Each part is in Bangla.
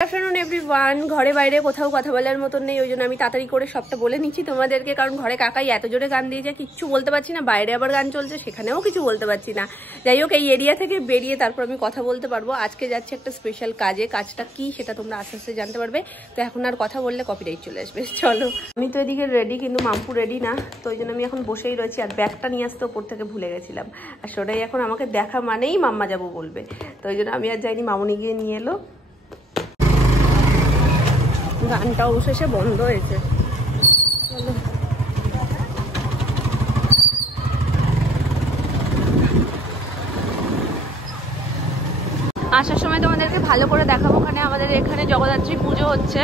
आफ्टरनून एवरीवन घरे बाइरे कोথাও কথা বলার মতন নেই ওই জন্য আমি তাড়াতাড়ি করে সবটা বলে নিচ্ছি তোমাদেরকে কারণ ঘরে কাকাই এত জোরে গান দিয়েছে কিচ্ছু বলতে পারছি না বাইরে আবার গান চলছে সেখানেও কিছু বলতে পারছি না যাই হোক এই এরিয়া থেকে বেরিয়ে তারপর আমি কথা বলতে পারবো আজকে যাচ্ছে একটা স্পেশাল কাজে কাজটা কি সেটা তোমরা আস্তে আস্তে জানতে পারবে তো এখন আর কথা বললে কপিরাইট চলে আসবে চলো আমি তো এদিকে রেডি কিন্তু মাম্পু রেডি না তো ওই জন্য আমি এখন বসেই রয়েছি আর ব্যাগটা নিয়ে আসতে ওপর থেকে ভুলে গেছিলাম আর সেটাই এখন আমাকে দেখা মানেই মাম্মা যাবো বলবে তো ওই জন্য আমি আর যাইনি মামুনি গিয়ে নিয়ে এলো গানটা অবশেষে বন্ধ হয়েছে চলো আসার সময় তোমাদেরকে ভালো করে দেখাবো ওখানে আমাদের এখানে জগদ্ধাত্রী পুজো হচ্ছে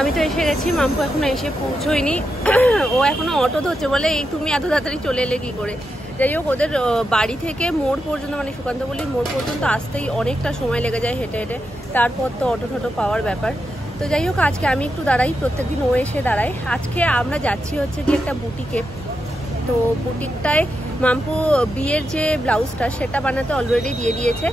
আমি তো এসে গেছি মাম্পু এখনো এসে পৌঁছয়নি ও এখনো অটো ধরছে বলে এই তুমি এত তাড়াতাড়ি চলে এলে কি করে যাই হোক ওদের বাড়ি থেকে মোড় পর্যন্ত মানে সুকান্তপল্লীর মোড় পর্যন্ত আসতেই অনেকটা সময় লেগে যায় হেঁটে হেঁটে তারপর তো অটো ঠটো পাওয়ার ব্যাপার তো যাই হোক আজকে আমি একটু দাঁড়াই প্রত্যেকদিন ও এসে দাঁড়াই আজকে আমরা যাচ্ছি হচ্ছে কি একটা বুটিকে তো বুটিকটায় মাম্পু বিয়ের যে ব্লাউজটা সেটা বানাতে অলরেডি দিয়ে দিয়েছে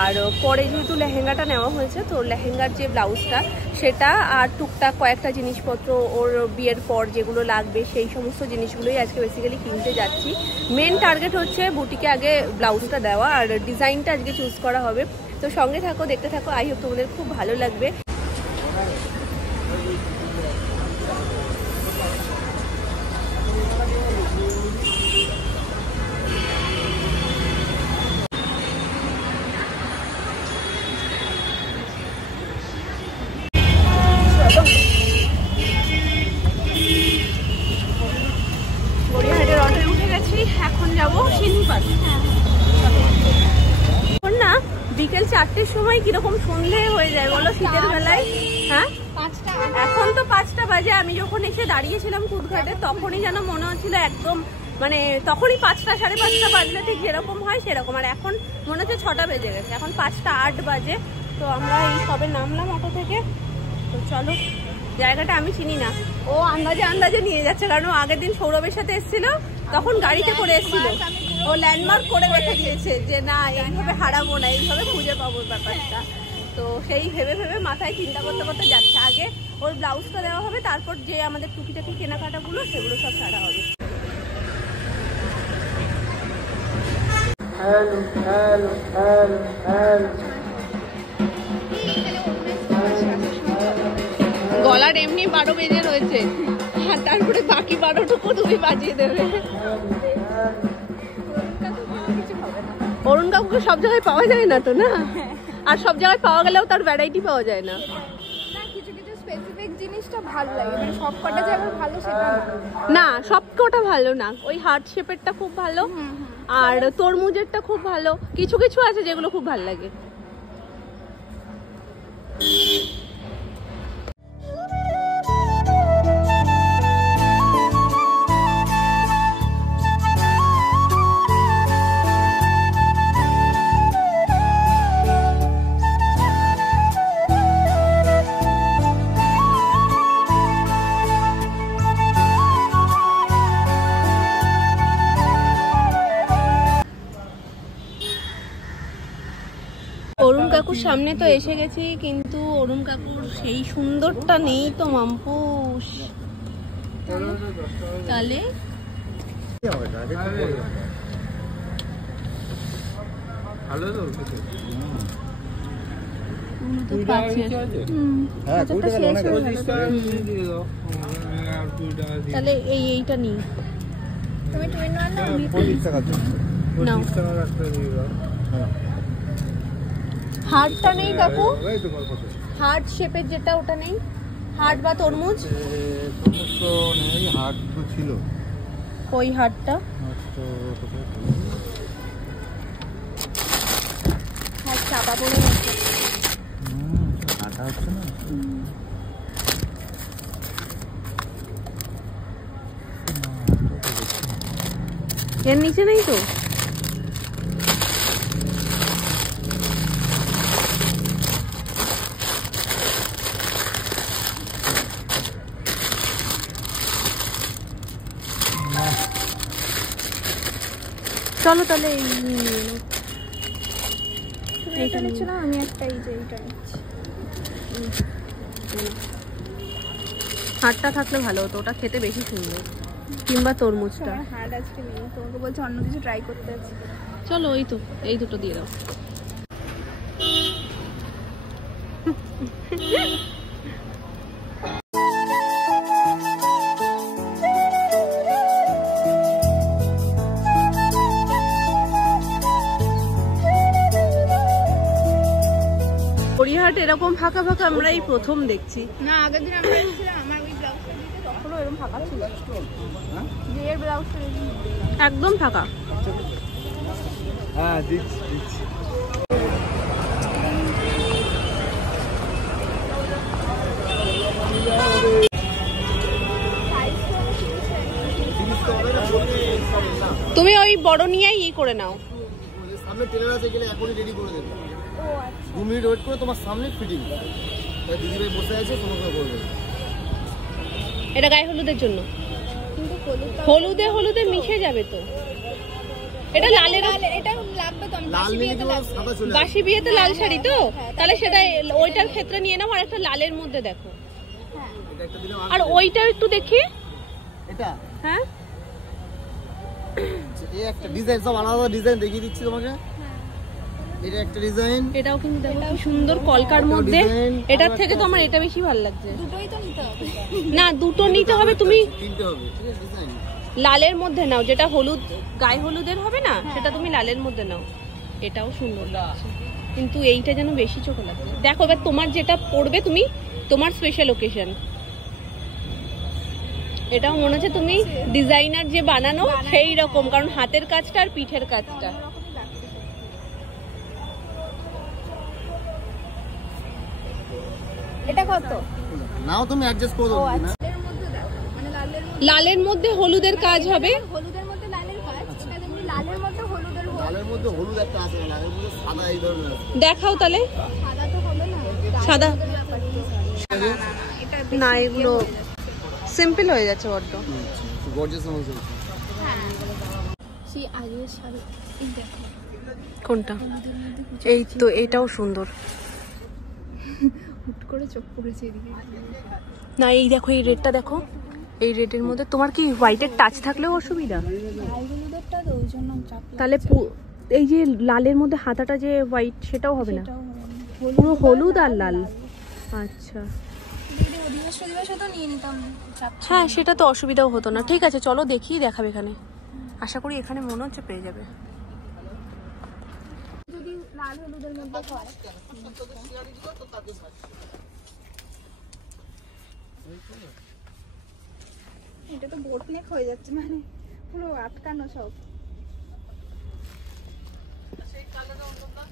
আর পরে যেহেতু লেহেঙ্গাটা নেওয়া হয়েছে তো লেহেঙ্গার যে ব্লাউজটা সেটা আর টুকটাক কয়েকটা জিনিসপত্র ওর বিয়ের পর যেগুলো লাগবে সেই সমস্ত জিনিসগুলোই আজকে বেসিক্যালি কিনতে যাচ্ছি মেন টার্গেট হচ্ছে বুটিকে আগে ব্লাউজটা দেওয়া আর ডিজাইনটা আজকে চুজ করা হবে তো সঙ্গে থাকো দেখতে থাকো আই হোপ তোমাদের খুব ভালো লাগবে এখন যাবো শিলিপাট এখন না বিকেল 4টের সময় কিরকম সন্ধে হয়ে যায় বলো শীতের বেলায় হ্যাঁ এখন তো 5টা বাজে আমি যখন এসে দাঁড়িয়েছিলাম কুদঘাটে তখনই যেন মনে হচ্ছিল একদম মানে তখনই 5টা 5:30 বাজলে ঠিক যেরকম হয় সেরকম আর এখন মনে হচ্ছে 6টা বেজে গেছে এখন 5টা 8 বাজে তো আমরা এই সবে নামলাম অটো থেকে তো চলো জায়গাটা আমি চিনি না ও আন্দাজে নিয়ে যাচ্ছে কারণ আগের দিন সৌরভের সাথে এসেছিল তখন গাড়িতে করে এসেছিল ও ল্যান্ডমার্ক করে রেখে দিয়েছে যে না এইভাবে হারাবো না এইভাবে খুঁজে পাবো ব্যাপারটা তো সেই ভেবে ভেবে মাথায় চিন্তা করতে করতে যাচ্ছে আগে ওর ব্লাউজটা দেওয়া হবে তারপর যে আমাদের টুকিটাকি কেনাকাটাগুলো সেগুলো সব ছাড়া হবে গলার এমনি 12 বেজে রয়েছে আর তারপরে বাকি 12টুকু তুমি বাজিয়ে দেবে অরুণ কাকুকে সব জায়গায় পাওয়া যায় না তো না আর সব জায়গায় পাওয়া গেলেও তার ভ্যারাইটি পাওয়া যায় না কিছু কিছু স্পেসিফিক জিনিসটা ভালো লাগে মানে সব কটা জায়গা ভালো সেটা না সব কটা ভালো না ওই হার্ট শেপেরটা খুব ভালো আর তরমুজেরটা খুব ভালো কিছু কিছু আছে যেগুলো খুব ভালো লাগে অরুণ কাকুর সামনে তো এসে গেছি কিন্তু অরুণ কাকুর সেই সুন্দরটা নেই তো মাম্পুস তাহলে তাহলে এইটা নিই তুমি টুইন ওয়ান না আমি 50 টাকা দাও 50 টাকা রাখতে দিবা হার্টটা নেই কাকু হার্ট শেপের যেটা ওটা নেই হার্ট বা তরমুজ তো নেই হার্ট তো ছিল ওই হার্টটা হার্ট চাপা পড়ে গেছে কাটা হচ্ছে না এর নিচে নেই তো? চলো তাহলে এইটা নিচ্ছ না, আমি একটা এইটা নিচ্ছি। হাড়টা থাকলে ভালো হতো, ওটা খেতে বেশি সুন্দর, কিংবা তরমুজটা। আমার হার্ড আজকে নেই, তোমাকে বলছে অন্য কিছু ট্রাই করতে আছে। চলো ওই তো, এই দুটো দিয়ে দাও। গড়িয়াহাট এরকম ফাঁকা ফাঁকা আমরা এই প্রথম দেখছি। না, আগের দিন আমরা এসেছিলাম, আমার ওই ব্লাউজটা দিতে তখনও এরকম ফাঁকা ছিল। যে এর ব্লাউজটা একদম ফাঁকা। হ্যাঁ দিচ্ছি দিচ্ছি। তুমি ওই বড় নিয়েই ই করে নাও। সামনে টেলার আছে, গেলে এখনই রেডি করে দেবে। 2 মিনিট ওয়েট করে তোমার সামনে ফিটিং। দিদি ভাই বসে আছে, তোমাকে বলবে। এটা গায়ে হলুদের জন্য। কিন্তু হলুদে হলুদে মিশে যাবে তো। এটা লালের, এটা লাগবে তো, আমি লাল নিয়ে গেলে সাদা চলে আসবে। বাসি বিয়েতে লাল শাড়ি তো, তাহলে সেটা ওইটার ক্ষেত্রে নিয়ে নাও। আর একটা লালের মধ্যে দেখো, এটা একটা দিলাম। আর ওইটা একটু দেখি। এটা হ্যাঁ, এই একটা ডিজাইন, সব আলাদা ডিজাইন দেখিয়ে দিচ্ছি তোমাকে। এটা একটা ডিজাইন। এটাও কিন্তু দেখো কি সুন্দর কলকার মধ্যে। এটার থেকে তো আমার এটা বেশি ভালো লাগছে। দুটোই তো নিতে হবে। না, দুটো নিতে হবে। তুমি তিনটে হবে, ঠিক আছে? ডিজাইন লালের মধ্যে নাও, যেটা হলুদ গায়ে হলুদের হবে না, সেটা তুমি লালের মধ্যে নাও। এটাও সুন্দর লাগছে, কিন্তু এইটা যেন বেশি চোখে লাগছে। দেখো এবার তোমার যেটা পড়বে, তুমি তোমার স্পেশাল ওকেশন। এটাও মনে হচ্ছে তুমি ডিজাইনার যে বানানো সেই রকম, কারণ হাতের কাজটা আর পিঠের কাজটা। এটা কত? নাও, তুমি অ্যাডজাস্ট করে দাও। এর মধ্যে দাও, মানে লালের মধ্যে হলুদের কাজ হবে। হলুদের মধ্যে লালের কাজ। এটা দেখুন, লালের মধ্যে হলুদের। লালের মধ্যে হলুদ একটা আছে, লালের মধ্যে সাদা এই ধরনের আছে। দেখাও তাহলে। সাদা তো হবে না, সাদা এটা না, এগুলো সিম্পল হয়ে যাচ্ছে বড্ড। গর্জিয়াস মনে হচ্ছে। সেই আগের শাড়ি এই দেখো, কোনটা? এই তো, এটাও সুন্দর। হুট করে চোখ পড়েছে এদিকে। না, এই দেখো, এই রেডটা দেখো। এই রেডের মধ্যে তোমার কি হোয়াইটের টাচ থাকলেও অসুবিধা? লাল হলুদেরটা তো ওই জন্য চাপ। তাহলে এই যে লালের মধ্যে হাতাটা যে হোয়াইট, সেটাও হবে না, সেটাও হবে না। পুরো হলুদ আর লাল। আচ্ছা, যদি অধিবাস তো নিয়ে নিতাম, চাপ ছিল। হ্যাঁ, সেটা তো অসুবিধাও হতো না। ঠিক আছে, চলো দেখি, দেখাবে এখানে। আশা করি এখানে মনে হচ্ছে পেয়ে যাবে। যদি লাল হলুদের মধ্যে হয়। এটা তো বোট নেক হয়ে যাচ্ছে, মানে পুরো আটকানো সব।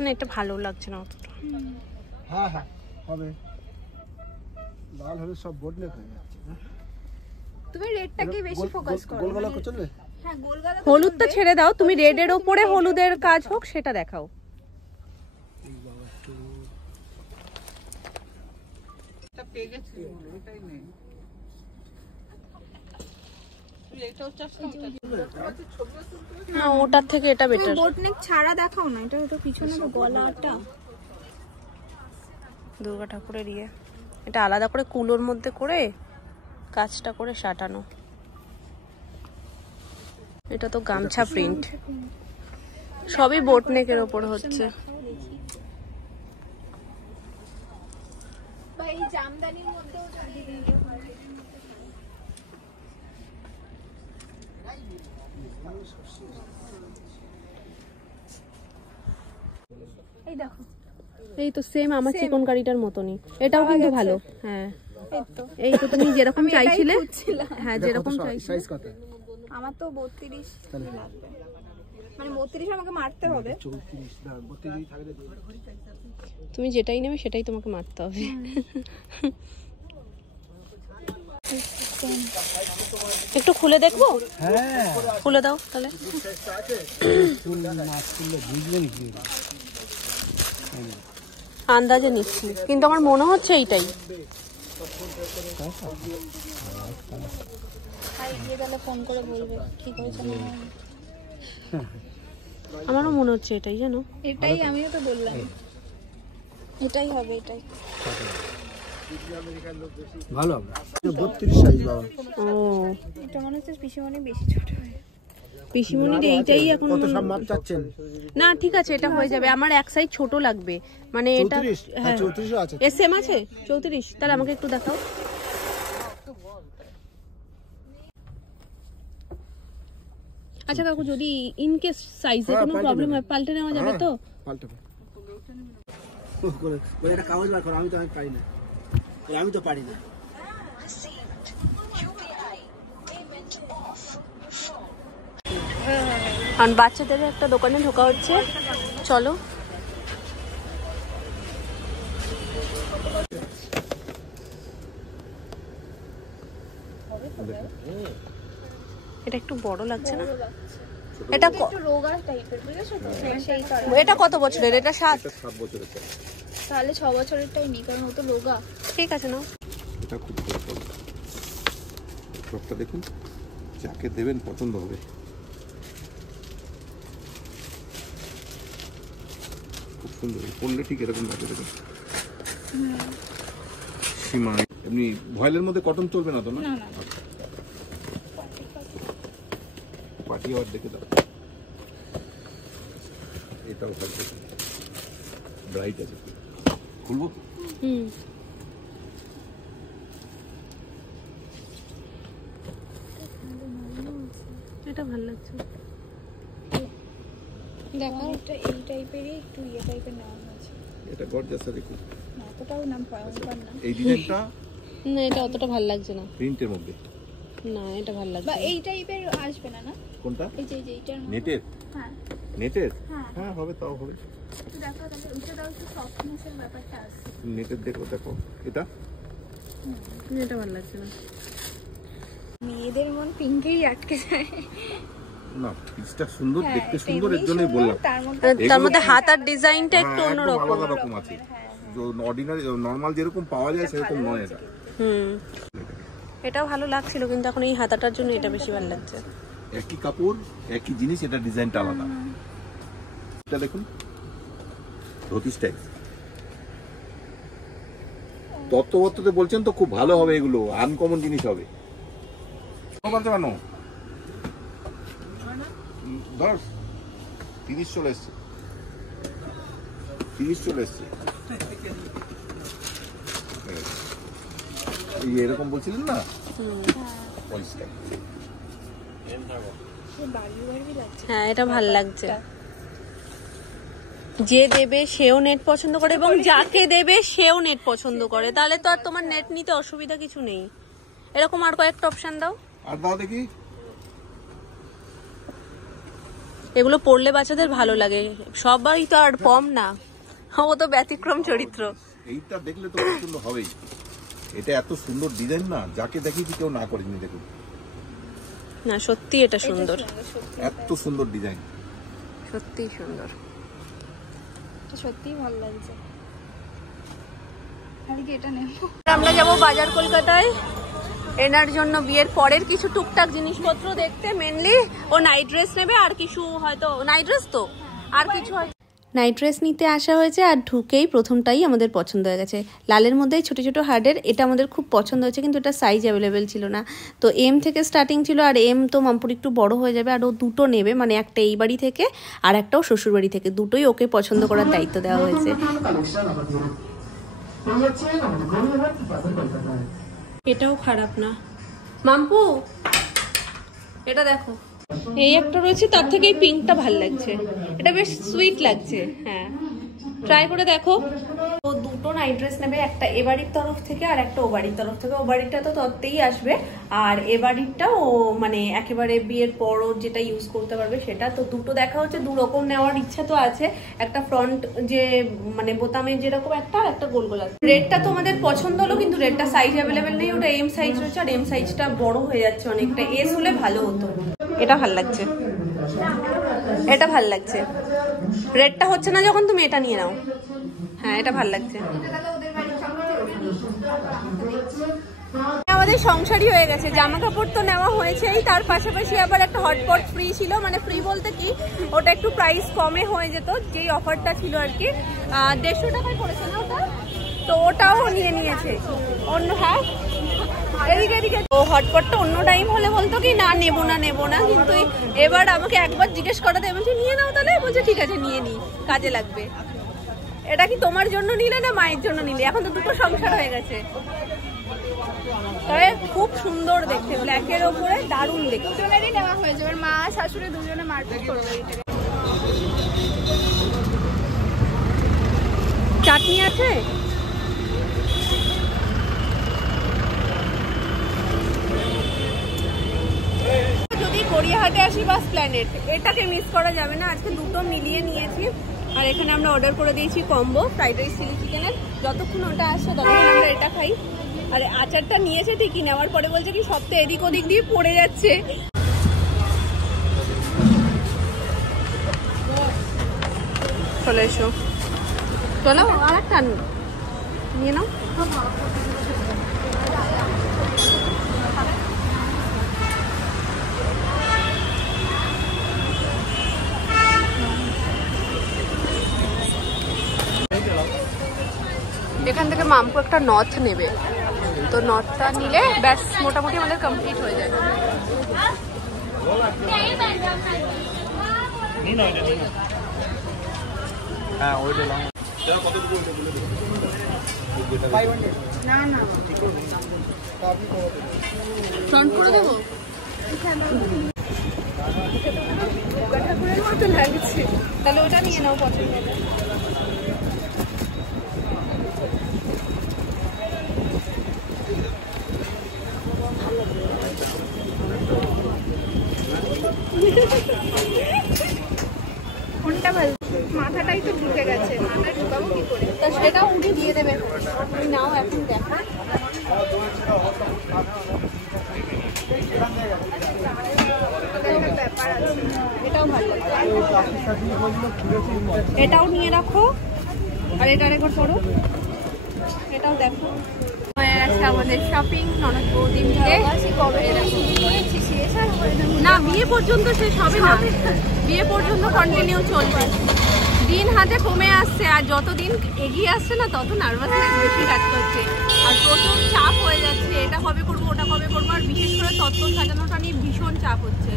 না, এটা ভালো লাগছে না অতটা। হ্যাঁ হ্যাঁ হবে। লাল হলে সব বোর্ড নেক হয়ে যাচ্ছে। তুমি রেডটাকে বেশি ফোকাস করো। গোলগলা চলবে? হ্যাঁ, গোলগালা। হলুদটা ছেড়ে দাও, তুমি রেডের ওপরে হলুদের কাজ হোক সেটা দেখাও। না, ওটার থেকে এটা বেটার। বোট নেক ছাড়া দেখাও না, এটা তো পিছনে তো গলাটা। দুর্গা ঠাকুরের ইয়ে, এটা আলাদা করে কুলোর মধ্যে করে কাজটা করে সাটানো। এটা তো গামছা প্রিন্ট, সবই বোট নেকের ওপর হচ্ছে। বা এই জামদানির মধ্যেও যদি এই দেখো, এই তো সেম আমার চিকন কারিটার মতনই। এটাও কিন্তু ভালো। হ্যাঁ, এই তো তুমি যেরকম চাইছিলে। হ্যাঁ, যেরকম চাইছিলে। সাইজ কত? আমার তো 32 লাগবে, মানে 32 আমাকে মারতে হবে। 34 না, 32 থাকলে তুমি যেটাই নেবে সেটাই তোমাকে মারতে হবে। একটু খুলে দেখবো? হ্যাঁ খুলে দাও তাহলে। আন্দাজে নিচ্ছি, কিন্তু আমার মনে হচ্ছে এইটাই। ফোন করে বলবে কি করেছে। আমারও মনে হচ্ছে এটাই, জানো। এটাই আমিও তো বললাম, এটাই হবে, এটাই ভালো হবে। 32 সাইজ বাবা। ও এটা মনে হচ্ছে পিসিমণি বেশি ছোট হয়। পিসিমণির এইটাই এখন। কত সব মাপ চাচ্ছেন? না ঠিক আছে, এটা হয়ে যাবে। আমার এক সাইজ ছোট লাগবে, মানে এটা 34? হ্যাঁ 34 আছে। এসএম আছে 34, তাহলে আমাকে একটু দেখাও। আচ্ছা কাকু, যদি ইন কেস সাইজে কোনো প্রবলেম হয় পাল্টে নেওয়া যাবে তো? পাল্টাবো করে ওই একটা কাগজ বার করো। আমি তো পারি না, আমি তো পারি না। কারণ বাচ্চাদের একটা দোকানে ঢোকা হচ্ছে, চলো। এটা একটু বড় লাগছে না? এটা একটু রোগা টাইপের, বুঝেছো তো? সেই কারণে। এটা কত বছরের? এটা 7 বছরের। তাহলে 6 বছরেরটাই নেই, কারণ ও তো রোগা। ঠিক আছে না? এটা খুব ভালো। সবটা দেখুন, যাকে দেবেন পছন্দ হবে। খুব সুন্দর পড়লে ঠিক এরকম লাগে। দেখুন সীমা এমনি ভয়েলের মধ্যে কটন চলবে না তো? না পার্টি আওয়ার দেখে দাও। এটাও ভালো, ব্রাইট আছে। খুলবো? এটা ভালো লাগছে। দেখো এটা এই টাইপেরই একটু ইয়ে টাইপের নেওয়া হয়েছে। এটা গর্জাস। দেখুন এতটাও নাম ভয়ঙ্কর না। এই ডিজাইনটা না, এটা অতটা ভালো লাগছে না। প্রিন্টের মধ্যে না, এটা ভালো লাগছে বা না। এই টাইপের আসবে না। না কোনটা? এই যে এইটার মধ্যে। নেটের? হ্যাঁ নেটের? হ্যাঁ হ্যাঁ হবে, তাও হবে। একটু দেখো তাহলে, ওইটা দাও, একটু সফটনেসের ব্যাপারটা আছে। নেটের দেখো এটা। এটা ভালো লাগছে না। মেয়েদের মন পিঙ্কেই আটকে যায়। না পিসটা সুন্দর, হ্যাঁ, দেখতে এটা সুন্দর, এর এমনিই জন্যই সুন্দর, বললাম। তার মধ্যে হাতার ডিজাইনটা একটু হ্যাঁ, একদম অন্যরকম। আলাদা রকম আছে। অর্ডিনারি নরমাল যেরকম পাওয়া যায় সেরকম নয় এটা। এটাও ভালো লাগছিল, কিন্তু এখন এই হাতাটার জন্য এটা বেশি ভালো লাগছে। একই কাপড় একই জিনিস, এটা ডিজাইনটা আলাদা। এটা দেখুন ধুতি স্টাইল। তত্ত্ববত্ততে বলছেন তো খুব ভালো হবে, এগুলো আনকমন জিনিস হবে। বলতে পারো 30 চলে এসছে, 30 চলে এসছে। এরকম বলছিলেন না, হ্যাঁ এটা ভালো লাগছে। যে দেবে সেও নেট পছন্দ করে এবং যাকে দেবে সেও নেট পছন্দ করে, তাহলে তো আর তোমার নেট নিতে অসুবিধা কিছু নেই। এরকম আর কয়েকটা অপশন দাও। আর দাও দেখি। এগুলো পড়লে বাচ্চাদের ভালো লাগে, সবাই তো আর কম না, ও তো ব্যতিক্রম চরিত্র। এইটা দেখলে তো পছন্দ হবেই। এটা এত সুন্দর ডিজাইন না, যাকে দেখিয়েছি কেউ না করেনি। দেখুন না সত্যি এটা সুন্দর, এত সুন্দর ডিজাইন, সত্যি সুন্দর। সত্যিই ভালো লাগছে। আর কি এটা নেব। আমরা যাব বাজার কলকাতায় এনার জন্য বিয়ের পরের কিছু টুকটাক জিনিসপত্র দেখতে। মেনলি ও নাইট ড্রেস নেবে, আর কিছু হয়তো নাইট ড্রেস, তো আর কিছু হয়তো নাইট ড্রেস নিতে আসা হয়েছে। আর ঢুকেই প্রথমটাই আমাদের পছন্দ হয়ে গেছে, লালের মধ্যে ছোট ছোট হার্ডের। এটা আমাদের খুব পছন্দ হয়েছে, কিন্তু এটা সাইজ অ্যাভেলেবেল ছিল না। তো এম থেকে স্টার্টিং ছিল, আর এম তো মামপুর একটু বড় হয়ে যাবে, আর ও দুটো নেবে, মানে একটা এই বাড়ি থেকে আর একটাও শ্বশুর বাড়ি থেকে, দুটোই ওকে পছন্দ করার দায়িত্ব দেওয়া হয়েছে। এটাও খারাপ না মাম্পু, এটা দেখো, এই একটা রয়েছে, তার থেকে এই পিঙ্কটা ভাল লাগছে, এটা বেশ সুইট লাগছে। হ্যাঁ ট্রাই করে দেখো। ও দুটো নাইট ড্রেস নেবে, একটা এ বাড়ির তরফ থেকে আর একটা ও বাড়ির তরফ থেকে। ও বাড়িটা তো তত্ত্বেই আসবে, আর এ বাড়িরটা ও মানে একেবারে বিয়ের পরও যেটা ইউজ করতে পারবে সেটা। তো দুটো দেখা হচ্ছে, দু রকম নেওয়ার ইচ্ছা তো আছে। একটা ফ্রন্ট যে মানে বোতামে যেরকম একটা, আর একটা গোল গোল আছে। রেডটা তোমাদের পছন্দ হলো, কিন্তু রেডটা সাইজ অ্যাভেলেবেল নেই, ওটা এম সাইজ রয়েছে, আর এম সাইজটা বড় হয়ে যাচ্ছে অনেকটা। এস হলে ভালো হতো। এটা ভাল লাগছে, এটা ভাল লাগছে। রেডটা হচ্ছে না যখন, তুমি এটা নিয়ে নাও। হ্যাঁ, এটা ভাল লাগছে। আমাদের সংসারই হয়ে গেছে, জামা কাপড় তো নেওয়া হয়েছেই, তার পাশাপাশি আবার একটা হটপট ফ্রি ছিল। মানে ফ্রি বলতে কি, ওটা একটু প্রাইস কমে হয়ে যেত, যেই অফারটা ছিল আর কি। 150 টাকায় পড়েছে না ওটা, তো ওটাও নিয়ে নিয়েছে অন্য। হ্যাঁ, এদিকে এদিকে। ও হটপটটা অন্য টাইম হলে বলতো কি না নেবো না, কিন্তু এবার আমাকে একবার জিজ্ঞেস করাতে বলছে নিয়ে নাও তাহলে। বলছে ঠিক আছে নিয়ে নি, কাজে লাগবে। এটা কি তোমার জন্য নিলে না মায়ের জন্য নিলে? এখন তো দুটো সংসার হয়ে গেছে। তবে খুব সুন্দর দেখতে, ব্ল্যাকের ওপরে দারুণ দেখতে। দুজনেরই নেওয়া হয়েছে, এবার মা শাশুড়ি দুজনে মারপিট করবে। চাটনি আছে? যদি গড়িয়াহাটে আসি বা প্ল্যানেট, এটাকে মিস করা যাবে না। আজকে দুটো মিলিয়ে নিয়েছি, আর এখানে আমরা অর্ডার করে দিয়েছি কম্বো ফ্রাইড রাইস চিলি চিকেনের। যতক্ষণ ওটা আসছে ততক্ষণ আমরা এটা খাই। আর আচারটা নিয়েছে ঠিকই, নেওয়ার পরে বলছে কি সপ্তাহে এদিক ওদিক দিয়ে পড়ে যাচ্ছে। চলে এসো, চলো আর একটা নিয়ে নাও। এখান থেকে মাম্পু একটা নথ নেবে, তো নথটা নিলে ব্যাস মোটামুটি আমাদের কমপ্লিট হয়ে যাবে। ফ্রন্ট করে দেবো, ঠাকুরের মতো লাগছে। তাহলে ওটা নিয়ে নাও পছন্দ হলে। কোনটা ভালো? মাথাটাই তো ঢুকে গেছে, মাথায় ঢুকাবো কি করে? তা সেটাও উঠে দিয়ে দেবে, তুমি নাও এখন দেখো। ব্যাপার আছে। এটাও ভালো, এটাও নিয়ে রাখো, আর এটা রেকর্ড করো। এটাও দেখো। হয়ে গেছে আমাদের শপিং অনেক দিন থেকে। না, বিয়ে পর্যন্ত শেষ হবে না, বিয়ে পর্যন্ত কন্টিনিউ চলবে। দিন হাতে কমে আসছে, আর যত দিন এগিয়ে আসছে না তত নার্ভাসনেস বেশি কাজ করছে, আর প্রচুর চাপ হয়ে যাচ্ছে। এটা কবে করবো, ওটা কবে করবো, আর বিশেষ করে তত্ত্ব সাজানোটা নিয়ে ভীষণ চাপ হচ্ছে।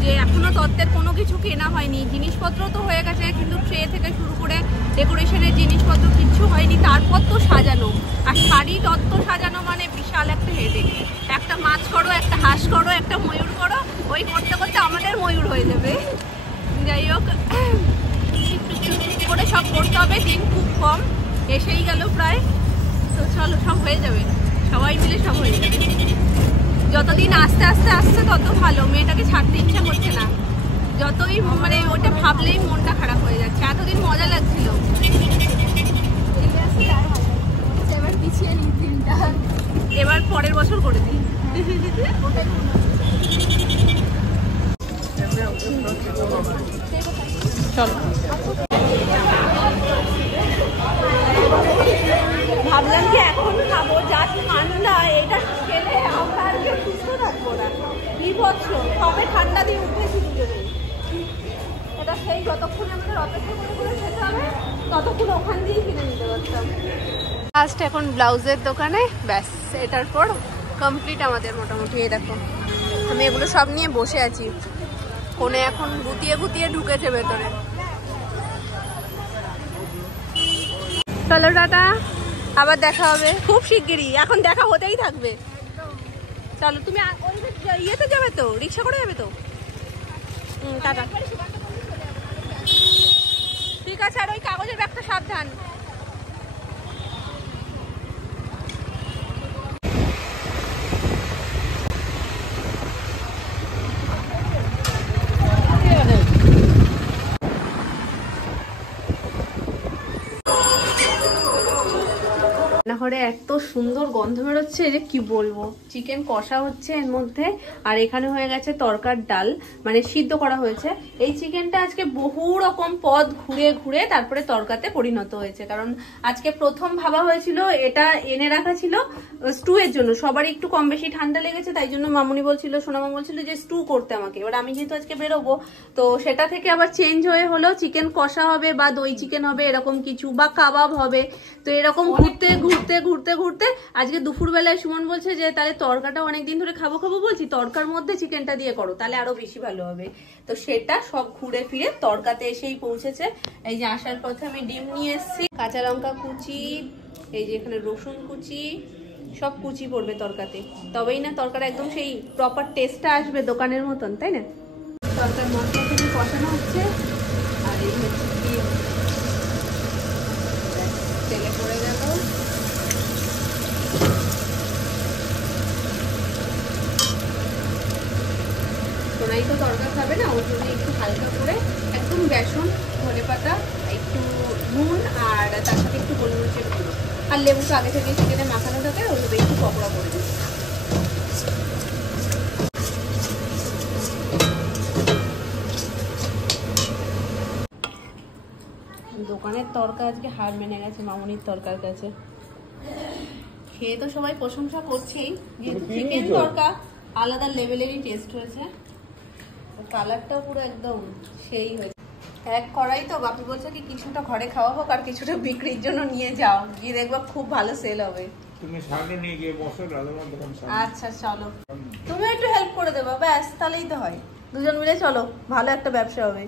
যে এখনো তত্ত্বের কোনো কিছু কেনা হয়নি, জিনিসপত্র তো হয়ে গেছে, কিন্তু ট্রে থেকে শুরু করে ডেকোরেশনের জিনিসপত্র কিচ্ছু হয়নি। তারপর তো সাজানো, আর শাড়ি তত্ত্ব সাজানো মানে বিশাল একটা হেডেক। একটা মাছ করো, একটা হাঁস করো, একটা ময়ূর করো, ওই করতে করতে আমাদের ময়ূর হয়ে যাবে। যাই হোক, করে সব করতে হবে, দিন খুব কম, এসেই গেল প্রায়। তো চলো, সব হয়ে যাবে, সবাই মিলে সব হয়ে যাবে। যতদিন আস্তে আস্তে আসছে তত ভালো। মেয়েটাকে ছাড়তে ইচ্ছা করছে না, যতই মানে ওটা ভাবলেই মনটা খারাপ হয়ে যাচ্ছে। এতদিন মজা লাগছিল, এবার পরের বছর করে দিই। চলো, ভাবলাম যে এখন খাবো, যা ঠান্ডা, এটা খেলে আমরা আজকে সুস্থ থাকবো না। বিভৎস, সবে ঠান্ডা দিয়ে উঠেছি দুজনে। এটা সেই যতক্ষণ আমাদের অপেক্ষা করে করে খেতে হবে, ততক্ষণ ওখান দিয়েই কিনে নিতে পারতাম। লাস্ট এখন ব্লাউজের দোকানে, ব্যাস এটার পর কমপ্লিট আমাদের মোটামুটি। এই দেখো, আমি এগুলো সব নিয়ে বসে আছি। কোনে এখন গুটিয়ে গুটিয়ে ঢুকেছে ভেতরে। চলো টাটা, আবার দেখা হবে খুব শিগগিরই। এখন দেখা হতেই থাকবে। চলো, তুমি ইয়েতে যাবে তো, রিক্সা করে যাবে তো? টাটা, ঠিক ঠিক আছে, আর ওই কাগজের ব্যাগটা সাবধান। রান্নাঘরে এত সুন্দর গন্ধ বেরোচ্ছে যে কি বলবো। চিকেন কষা হচ্ছে এর মধ্যে, আর এখানে হয়ে গেছে তরকার ডাল, মানে সিদ্ধ করা হয়েছে। এই চিকেনটা আজকে বহু রকম পদ ঘুরে ঘুরে তারপরে তরকাতে পরিণত হয়েছে, কারণ আজকে প্রথম ভাবা হয়েছিল এটা এনে রাখা ছিল স্টু এর জন্য। সবারই একটু কম বেশি ঠান্ডা লেগেছে, তাই জন্য মামুনি বলছিল, সোনামা বলছিল যে স্টু করতে আমাকে। এবার আমি যেহেতু আজকে বেরোবো, তো সেটা থেকে আবার চেঞ্জ হয়ে হলো চিকেন কষা হবে বা দই চিকেন হবে এরকম কিছু, বা কাবাব হবে। তো এরকম ঘুরতে ঘুরতে ঘুরতে ঘুরতে আজকে দুপুরবেলায় সুমন বলছে যে তাহলে তরকাটা অনেকদিন ধরে খাবো খাবো বলছি, তরকার মধ্যে চিকেনটা দিয়ে করো, তাহলে আরো বেশি ভালো হবে। তো সেটা সব ঘুরে ফিরে তরকাতে এসেই পৌঁছেছে। এই যে আসার পথে আমি ডিম নিয়ে এসেছি, কাঁচা লঙ্কা কুচি, এই যে এখানে রসুন কুচি, সব কুচি পড়বে তরকাতে, তবেই না তরকার একদম সেই প্রপার টেস্টটা আসবে দোকানের মতন, তাই না? তরকার মশলা থেকে কষানো হচ্ছে, আর এই হচ্ছে ডিম তেলে পড়ে গেল। সোনাই তো তরকা খাবে না, ওর জন্য একটু হালকা করে একদম বেসন, ধনেপাতা, একটু নুন, আর তার সাথে একটু গোলমরিচের গুঁড়ো আর লেবু তো আগে থেকে চিকেনে মাখানো থাকে, ওইভাবে একটু পকোড়া করে দিই। দোকানের তরকা আজকে হার মেনে গেছে মামুনির তরকার কাছে। খেয়ে তো সবাই প্রশংসা করছেই, যেহেতু চিকেন তরকা আলাদা লেভেলেরই টেস্ট হয়েছে। কালারটাও পুরো একদম সেই হয়েছে। এক কড়াই তো বাপি বলছে কি কিছুটা ঘরে খাওয়া হোক আর কিছুটা বিক্রির জন্য নিয়ে যাও, গিয়ে দেখবা খুব ভালো সেল হবে। তুমি সামনে নিয়ে গিয়ে বসো, রাধামা দোকান সামনে। আচ্ছা চলো, তুমি একটু হেল্প করে দেবো, ব্যাস তাহলেই তো হয়। দুজন মিলে চলো, ভালো একটা ব্যবসা হবে।